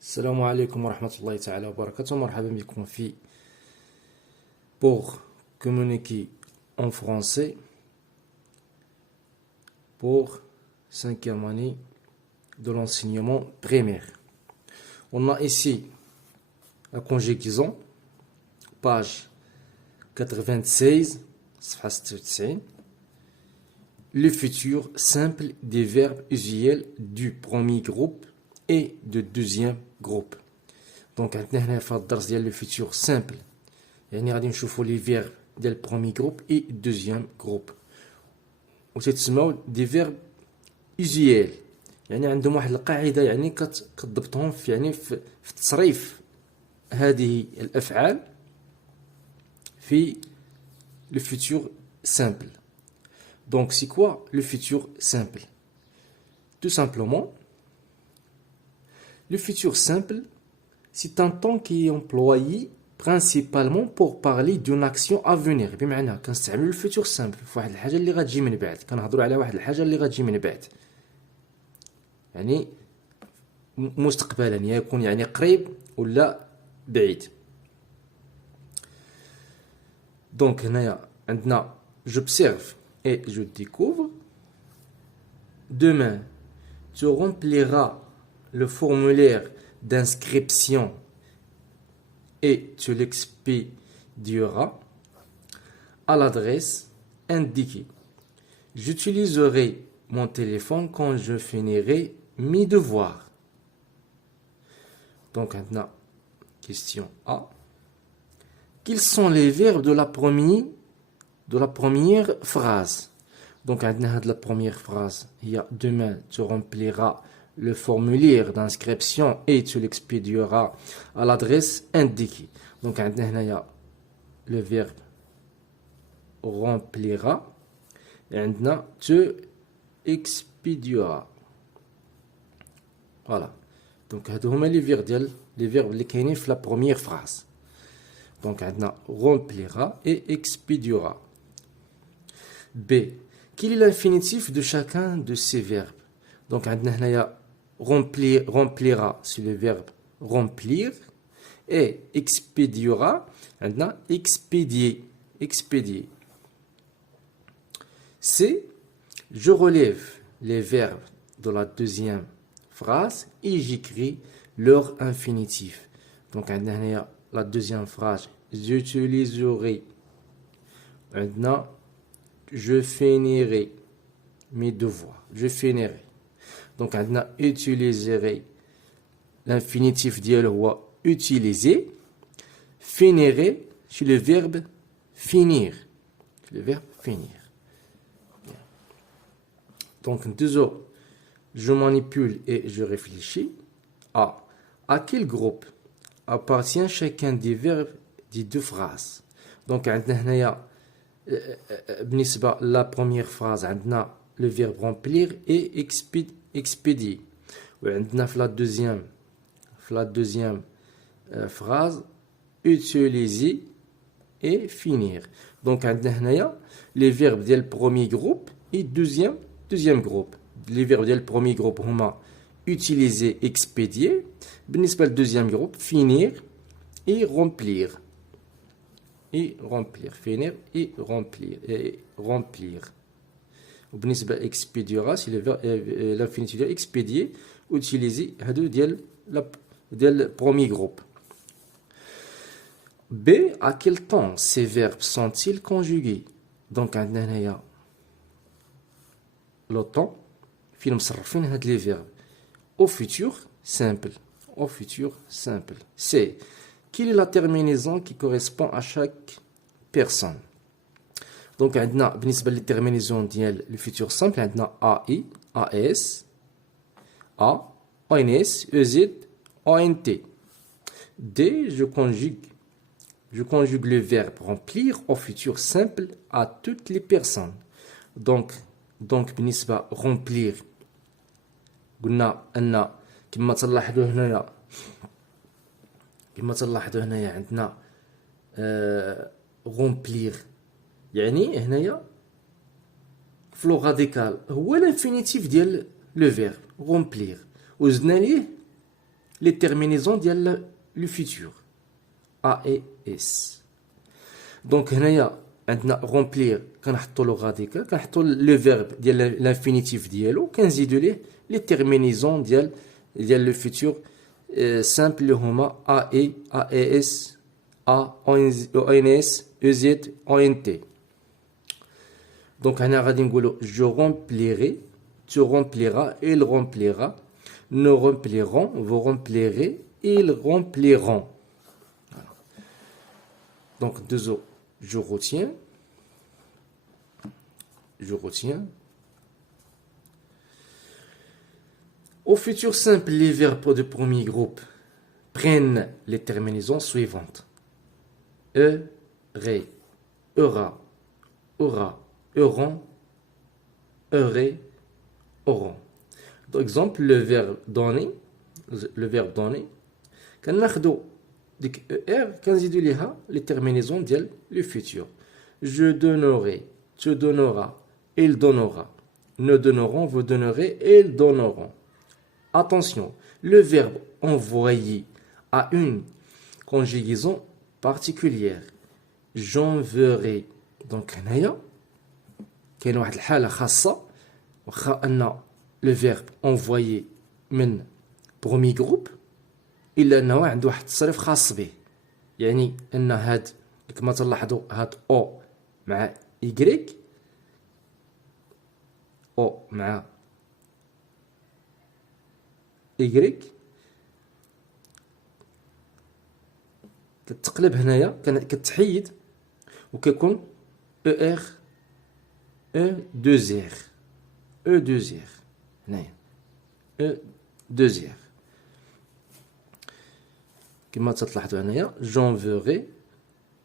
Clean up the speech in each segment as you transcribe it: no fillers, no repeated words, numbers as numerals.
السلام عليكم ورحمة الله تعالى وبركاته. مرحبا بكم في pour communiquer en français pour 5e année de l'enseignement primaire. On a ici la conjugaison, page 96, صفحة 96, le futur simple des verbes usuels du premier groupe et du deuxième groupe. Donc عندنا هنا في الدرس ديال لو فيتور سامبل، يعني غادي نشوفوا لي فيرب ديال البرومي جروب اي دوزيام جروب، وتتسموا دي فيرب usuel، يعني عندهم واحد القاعده، يعني كتضبطهم في في تصريف هذه الافعال في لو فيتور سامبل. Donc c'est quoi le futur simple? Tout simplement, le futur simple, c'est un temps qui est employé principalement pour parler d'une action à venir. بمعنى كنستعملوا الفيتور سامبل في واحد الحاجه اللي غتجي من بعد، كنهضروا على واحد الحاجه اللي غتجي من بعد، يعني مستقبلا، يكون يعني قريب ولا بعيد. دونك هنايا عندنا j'observe et je découvre. Demain, tu rempliras le formulaire d'inscription et tu l'expédieras à l'adresse indiquée. J'utiliserai mon téléphone quand je finirai mes devoirs. Donc maintenant, question A. Quels sont les verbes de la première phrase? Donc la première phrase, il y a demain tu rempliras le formulaire d'inscription et tu l'expédieras à l'adresse indiquée. Donc il y a le verbe remplira et tu expédieras. Voilà. Donc les verbes اللي كاينين في la première phrase. Donc remplira et expédiera. B. Quel est l'infinitif de chacun de ces verbes? Donc, remplira, c'est le verbe remplir, et expédiera, expédier. C. Je relève les verbes de la deuxième phrase et j'écris leur infinitif. Donc, la deuxième phrase, j'utiliserai. Maintenant, je finirai mes devoirs. Je finirai. Donc, on utiliserai. L'infinitif ديالو utiliser. Finirai, c'est le verbe finir. Le verbe finir. Donc, toujours, je manipule et je réfléchis. A. À quel groupe appartient chacun des verbes des deux phrases? Donc, on بالنسبة la première phrase عندنا le verbe remplir et expédier، وعندنا في la deuxième phrase utiliser et finir. Donc عندنا هنايا les verbes ديال premier groupe et deuxième groupe. Les verbes ديال premier groupe هما utiliser expédier، بالنسبة deuxième groupe finir et remplir. Et remplir, finir et remplir. وبالنسبة expédiera, c'est l'infinitif de expédier, utiliser هادو ديال premier groupe. B. À quel temps ces verbes sont-ils conjugués? Donc عندنا هنايا le temps فين مصرفين هاد les verbes au futur simple. C. Quelle est la terminaison qui correspond à chaque personne? Donc, عندنا بالنسبة للترمينيزون ديال le futur simple عندنا AI, AS, A, ONS, EZ, ONT. D. Je conjugue le verbe remplir au futur simple à toutes les personnes. Donc بالنسبة remplir قلنا أن كما تلاحظوا هنايا كما تلاحظوا هنايا عندنا رومبليغ، يعني هنايا في لو راديكال هو الانفينيتيف ديال لو فيرب رومبليغ، وزدنا ليه les terminaisons ديال le futur A et S. Donc هنايا عندنا remplir كنحطوا له غاديك كنحطوا le verbe ديال l'infinitif ديالو كنزيدوا ليه les terminaisons ديال le futur simple اللي هما A et AES A ONS EZ ONT. Donc هنا غادي نقولوا je remplirai, tu rempliras, il remplira, nous remplirons, vous remplirez, ils rempliront. Voilà. Donc deux autres, je retiens. Au futur simple, les verbes de premier groupe prennent les terminaisons suivantes. Ré, aura, aura, auront, aurait, auront. Par exemple, le verbe donner, كناخدو ديك كنزيدو ليها les terminaisons ديال le futur. Je donnerai, tu donneras, il donnera, nous donnerons, vous donnerez, ils donneront. Attention, le verbe envoyer a une conjugaison particulière. J'enverrai. Donc هنايا كاين واحد الحالة خاصة واخا أن le verbe envoyer من premier groupe إلا أنه عنده واحد التصريف خاص به. يعني أن هاد كما تلاحظوا هاد أو مع إيكغيك أو مع إيكغيك كتقلب هنايا كتحيد وكيكون او ار او دوزير هنايا او دوزير كما تلاحظوا هنايا j'enverrai,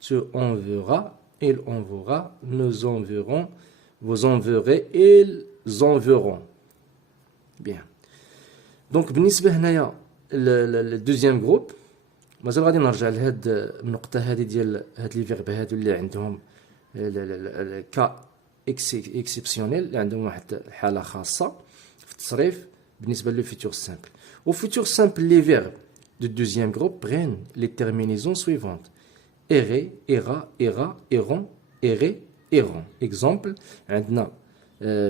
tu enverras, il enverra, nous enverrons, vous enverrez, ils enverront. Bien. Donc بالنسبة هنايا الدوزيام جروب مازال غادي نرجع لهاد النقطة هذه ديال هاد لي فيرب هادو اللي عندهم كا اكسبسيونيل اللي عندهم واحد الحالة خاصة في التصريف بالنسبة لو فيتور سامبل. Au futur simple, les verbes du deuxième groupe prennent les terminaisons suivantes. Errer, ira, ira, erront, errer, erront. Exemple, عندنا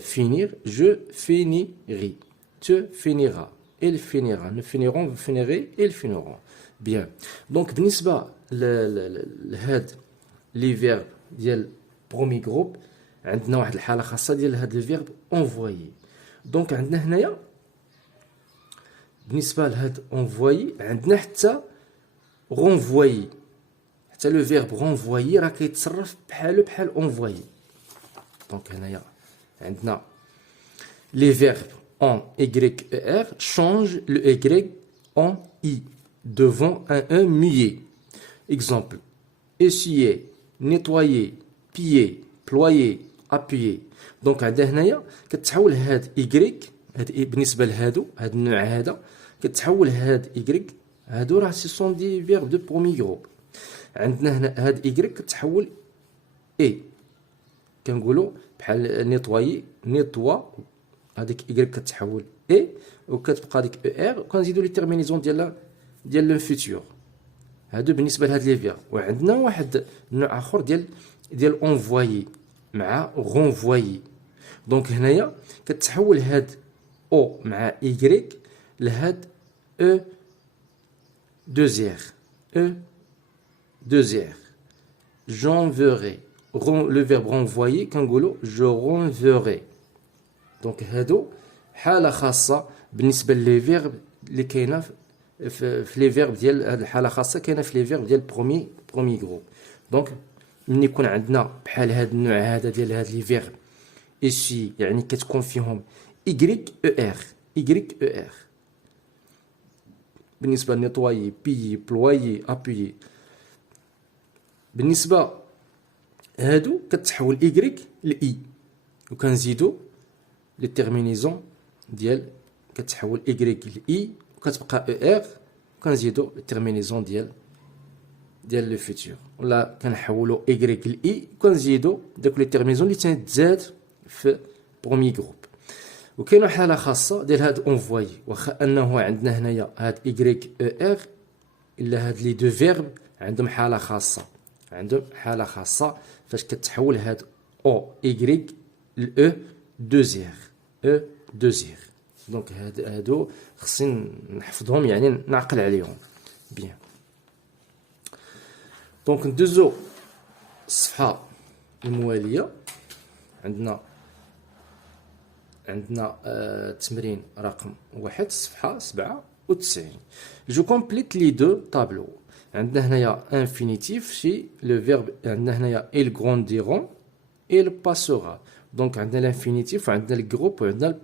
finir, je finirai, tu finiras, il finira, nous finirons, vous finirez, ils finiront. Bien. Donc بالنسبة لهاد لي فيرب ديال برومي جروب عندنا واحد الحالة خاصة ديال هاد الفيرب envoyer. دونك عندنا هنايا بالنسبة لهاد envoyer عندنا حتى renvoyer. حتى لو فيرب renvoyer راه كيتصرف بحال envoyer. دونك هنايا عندنا les verbes en YER changent le Y en I devant un E muet. Exemple, essuyer, nettoyer, piller, ployer, appuyer. دونك عندنا هنايا كتحول هاد Y هاد بالنسبة لهادو هاد النوع هذا كتحول هاد Y هادو راه سي سون دي فيرب دو برومي جروب. عندنا هنا هاد Y كتحول اي كنقولوا بحال نيطوايي نيطوا هذيك Y كتحول اي وكتبقى ديك او ار وكنزيدوا لي تيرمينيزون ديال لو فيتور. هادو بالنسبه لهاد لي فيرب. وعندنا واحد نوع اخر ديال اونفوايي مع رونفوايي. دونك هنايا كتحول هاد او مع اي لهاد او دوزير j'enverrai. Le verbe renvoyer كنقولوا je renverrai. دونك هادو حاله خاصه بالنسبه لي فيرب اللي كاينه في لي فيرب ديال هاد الحاله خاصه كاينه في لي فيرب ديال برومي جروب. دونك ملي يكون عندنا بحال هاد النوع هذا ديال هاد لي فيرب ايشي يعني كتكون فيهم y er بالنسبه لنيطوايي بيي بلوايي ابيي. بالنسبه هادو كتحول y ل وكنزيدو لي تيرمينيزون ديال كتحول y ل وكتبقى er وكنزيدو لي تيرمينيزون ديال لو فيتور. ولا كنحولو y ل وكنزيدو داك لي تيرمينيزون اللي تزاد في برومي جروب. وكاينه حاله خاصه ديال هاد اونفوي واخا انه عندنا هنايا هاد اي ار الا هاد لي دو فيرب عندهم حاله خاصه فاش كتحول هاد او اي ل دوزيغ دوزيغ دونك هادو خصني نحفظهم يعني نعقل عليهم بيان. دونك ندوزو الصفحه المواليه. عندنا تمرين رقم 1 الصفحه 97. جو كومبليت لي دو طابلو. عندنا هنايا انفينيتيف شي لو فيرب. عندنا هنايا il grandiront il passera. دونك عندنا الانفينيتيف وعندنا الجروب وعندنا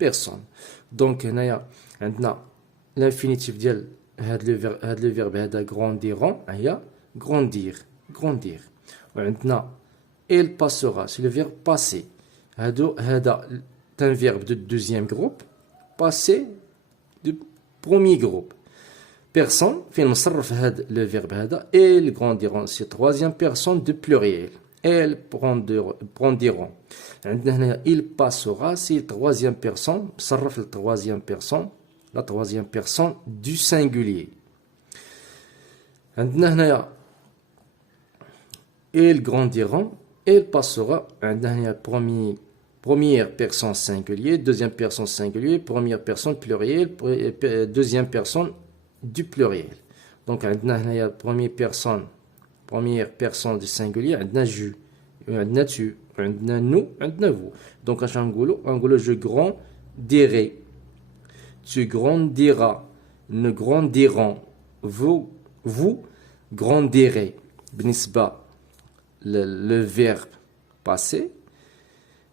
البيرسون. دونك هنايا عندنا الانفينيتيف ديال هاد لو فيرب هذا grandiront هي grandir. وعندنا il passera c'est le verbe passer. هذا un verbe de deuxième groupe, passer du premier groupe. Personne, فين نصرف هذا le verbe هذا elles grandiront c'est troisième personne du pluriel. Elles grandiront. عندنا هنا il passera c'est troisième personne نصرف la troisième personne du singulier. عندنا هنا elles grandiront elle passera. عندنا هنا première personne singulier, deuxième personne singulier, première personne pluriel, deuxième personne du pluriel. Donc عندنا هنايا première personne du singulier عندنا je, عندنا tu, عندنا nous, عندنا vous. Donc اش غنقولوا je grandirai, tu grandiras, nous grandirons, vous grandirez. بالنسبة le verbe passer,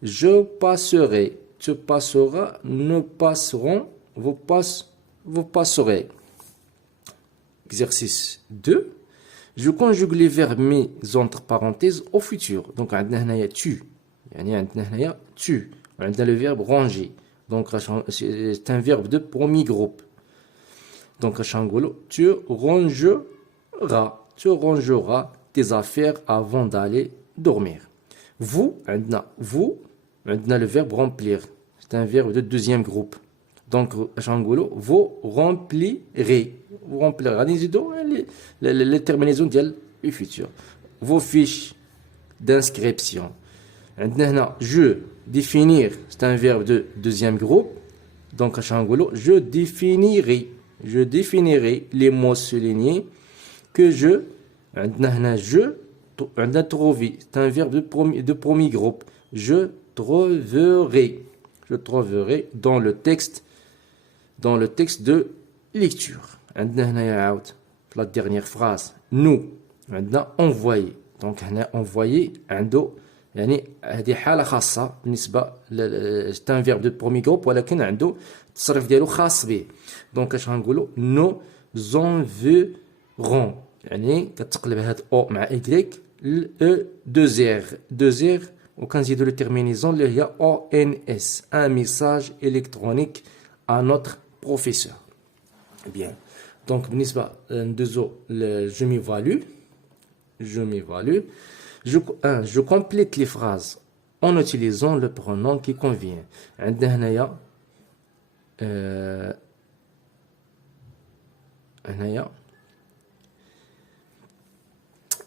je passerai, tu passeras, nous passerons, vous passerez. Exercice 2. Je conjugue les verbes mis entre parenthèses au futur. Donc, عندنا هنايا tu. يعني عندنا هنايا tu. وعندنا le verbe ranger. Donc, c'est un verbe de premier groupe. Donc, tu rangeras tes affaires avant d'aller dormir. Vous, عندنا le verbe remplir. C'est un verbe de deuxième groupe. Donc, vous remplirez. Vous remplirez. Les terminaisons du futur. Vos fiches d'inscription. Je définir. C'est un verbe de deuxième groupe. Donc, je définirai les mots soulignés que je. Trouver. C'est un verbe de premier groupe. Je trouverai dans le texte de lecture. La dernière phrase. Nous. Envoyer. Donc, envoyer. هذه حالة خاصة بالنسبة c'est un verbe de premier groupe ولكن عنده التصريف ديالو خاص به. دونك اش غنقولوا nous enverrons. يعني كتقلب هاد او مع ايكغيك deux R وكنزيدو لو تيرمينيزون اللي هي ONS. un message électronique à notre professeur. Bien. Donc بالنسبة ندوزو je m'évalue. Je complète les phrases en utilisant le pronom qui convient. عندنا هنايا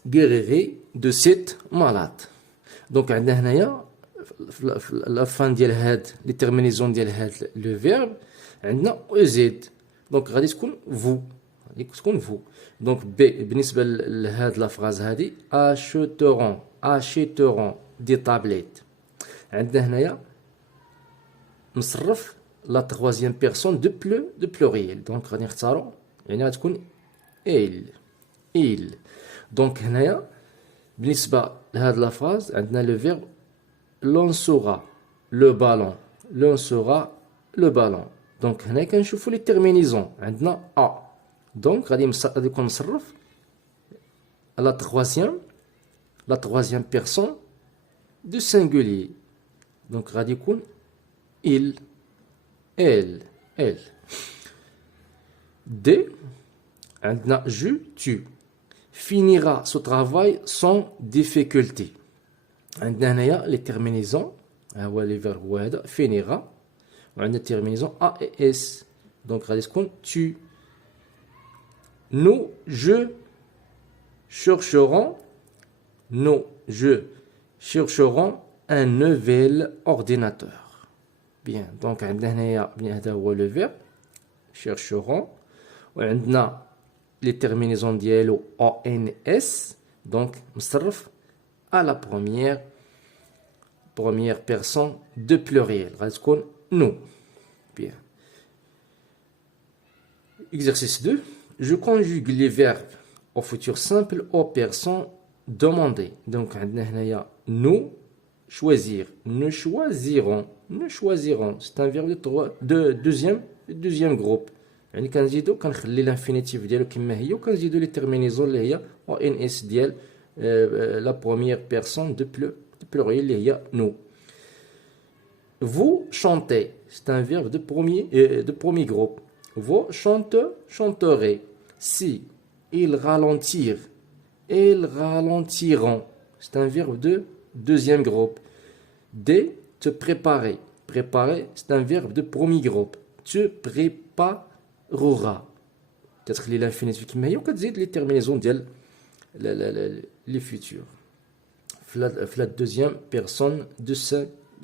guérirai de cette malade. Donc عندنا هنايا la fin ديال هاد لي تيرمينيزون ديال هاد لو فيرب عندنا زد. دونك غادي تكون vous. دونك بالنسبه لهاد لا فراز هادي achèteront des tablettes. عندنا هنايا نصرف لا troisième personne de pluriel. دونك غادي نختاروا يعني غتكون il. دونك هنايا بالنسبه لهاد لا فراز عندنا لو فيرب lancera le ballon. دونك هنا كنشوفوا لي تيرمينيزون عندنا دونك غادي يكون مصرف لا troisième personne du singulier. دونك غادي يكون il, elle. D عندنا tu finira ce travail sans difficulté. عندنا هنايا لي تيرمينيزون ها هو لي فيرب هو هذا finira وعندنا terminaison A et S. Donc غادي تكون tu. Nous, je chercherons un nouvel ordinateur. Bien, donc عندنا هنايا bien هذا هو le verbe chercheront وعندنا les terminaisons ديالو ONS donc مصرف à la première personne de pluriel غادي تكون nous. Bien. Exercice 2. Je conjugue les verbes au futur simple aux personnes demandées. Donc, nous choisir, nous choisirons. C'est un verbe de deuxième groupe. يعني كنزيدو كنخلي l'infinitif ديالو كما هي وكنزيدو les terminaisons اللي هي ONS ديال la première personne de pluriel اللي هي nous. Vous chantez, c'est un verbe de premier groupe. Vous chanterez. Si ils ralentirent, ils ralentiront. C'est un verbe de deuxième groupe. D, te préparer. Préparer, c'est un verbe de premier groupe. Tu prépareras. Peut-être que l'infinitif qui m'a dit les terminaisons ديال les futurs. La deuxième personne du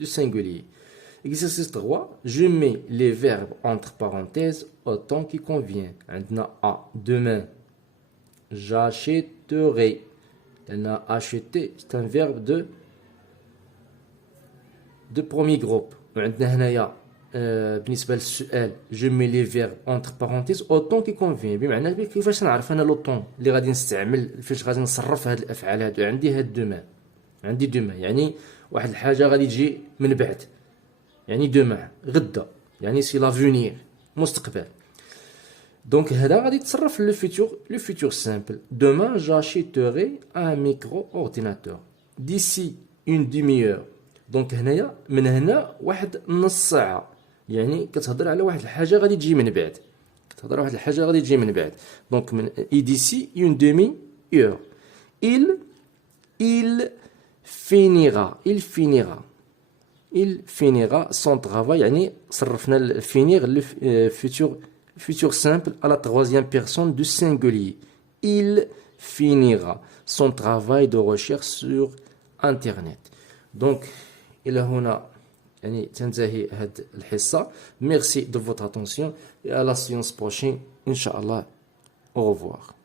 singulier. Exercice 3. Je mets les verbes entre parenthèses autant qu'il convient. Maintenant, A. Demain. J'achèterai. Acheter, c'est un verbe de premier groupe. عندنا هنايا بالنسبة للسؤال je mets les verbes entre parenthèses autant qu'il convient. بمعنى كيفاش نعرف انا لو طون اللي غادي نستعمل فاش غادي نصرف هاد الافعال هادو. عندي هاد دومان يعني واحد الحاجة غادي تجي من بعد. يعني demain غدا يعني سي لافونير مستقبل. دونك هذا غادي يتصرف لو فيتور سامبل. demain j'achèterai un micro-ordinateur d'ici une demi-heure. دونك هنايا من هنا واحد نص ساعة يعني كتهضر على واحد الحاجة غادي تجي من بعد. دونك من d'ici une demi-heure. Il finira son travail. يعني صرفنا finir le futur simple à la troisième personne du singulier. Il finira son travail de recherche sur internet. Donc إلى هنا يعني تنتهي هذه الحصة. Merci de votre attention et à la séance prochaine إن شاء الله. Au revoir.